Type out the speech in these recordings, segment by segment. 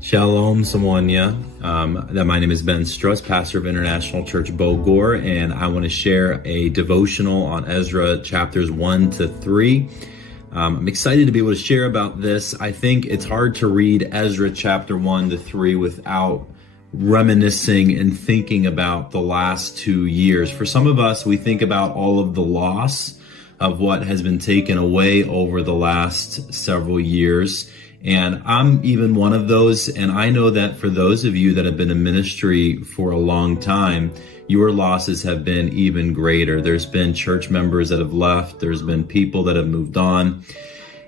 Shallom, semuanya. My name is Ben Struss, pastor of International Church Bogor, and I want to share a devotional on Ezra chapters 1 to 3. I'm excited to be able to share about this. I think it's hard to read Ezra chapter 1 to 3 without reminiscing and thinking about the last 2 years. For some of us, we think about all of the loss of what has been taken away over the last several years. And I'm even one of those. And I know that for those of you that have been in ministry for a long time, your losses have been even greater. There's been church members that have left. There's been people that have moved on.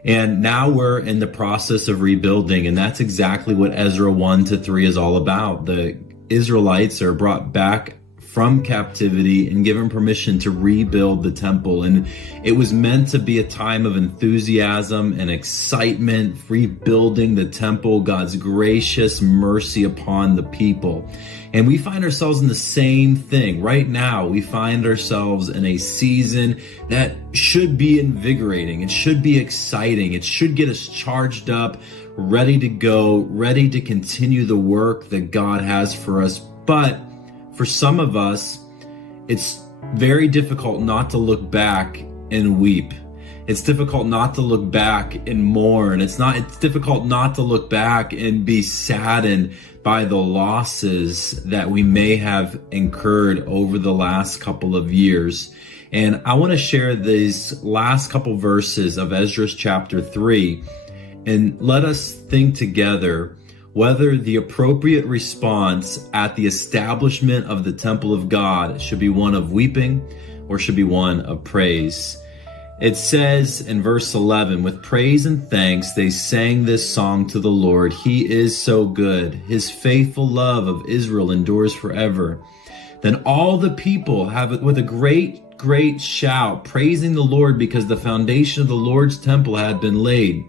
And now we're in the process of rebuilding. And that's exactly what Ezra 1 to 3 is all about. The Israelites are brought back from captivity and given permission to rebuild the temple. And it was meant to be a time of enthusiasm and excitement, rebuilding the temple, God's gracious mercy upon the people. And we find ourselves in the same thing. Right now, we find ourselves in a season that should be invigorating. It should be exciting. It should get us charged up, ready to go, ready to continue the work that God has for us. But for some of us, it's very difficult not to look back and weep. It's difficult not to look back and mourn. It's difficult not to look back and be saddened by the losses that we may have incurred over the last couple of years. And I want to share these last couple verses of Ezra's chapter 3 and let us think together whether the appropriate response at the establishment of the temple of God should be one of weeping or should be one of praise. It says in verse 11, with praise and thanks they sang this song to the Lord. He is so good. His faithful love of Israel endures forever. Then all the people have it with a great shout, praising the Lord because the foundation of the Lord's temple had been laid.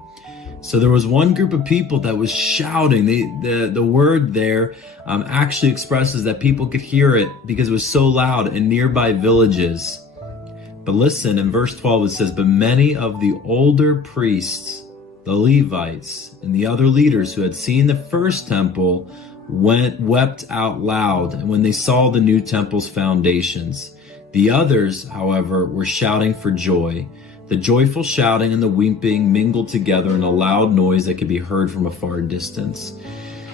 So there was one group of people that was shouting. The word there actually expresses that people could hear it because it was so loud in nearby villages. But listen, in verse 12 it says, but many of the older priests, the Levites, and the other leaders who had seen the first temple wept out loud and when they saw the new temple's foundations. The others, however, were shouting for joy. The joyful shouting and the weeping mingled together in a loud noise that could be heard from a far distance.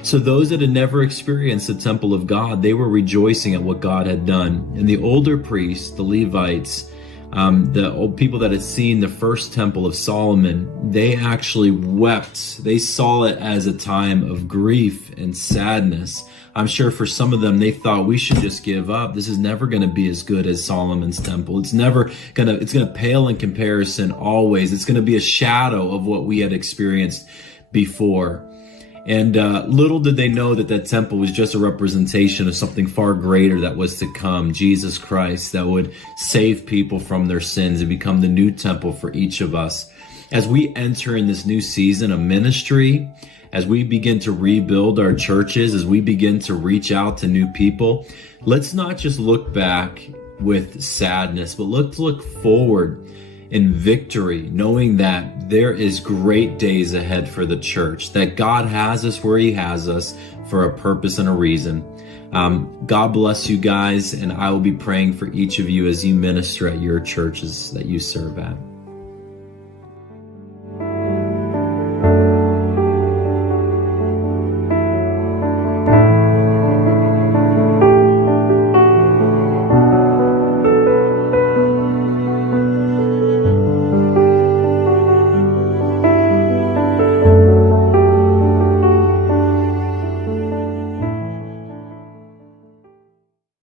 So those that had never experienced the temple of God, they were rejoicing at what God had done. And the older priests, the Levites, the old people that had seen the first temple of Solomon, they actually wept. They saw it as a time of grief and sadness. I'm sure for some of them, they thought we should just give up. This is never going to be as good as Solomon's temple. It's going to pale in comparison always. It's going to be a shadow of what we had experienced before. And little did they know that temple was just a representation of something far greater that was to come, Jesus Christ, that would save people from their sins and become the new temple for each of us. As we enter in this new season of ministry, as we begin to rebuild our churches, as we begin to reach out to new people, let's not just look back with sadness, but let's look forward in victory, knowing that there is great days ahead for the church, that God has us where He has us for a purpose and a reason. God bless you guys, and I will be praying for each of you as you minister at your churches that you serve at.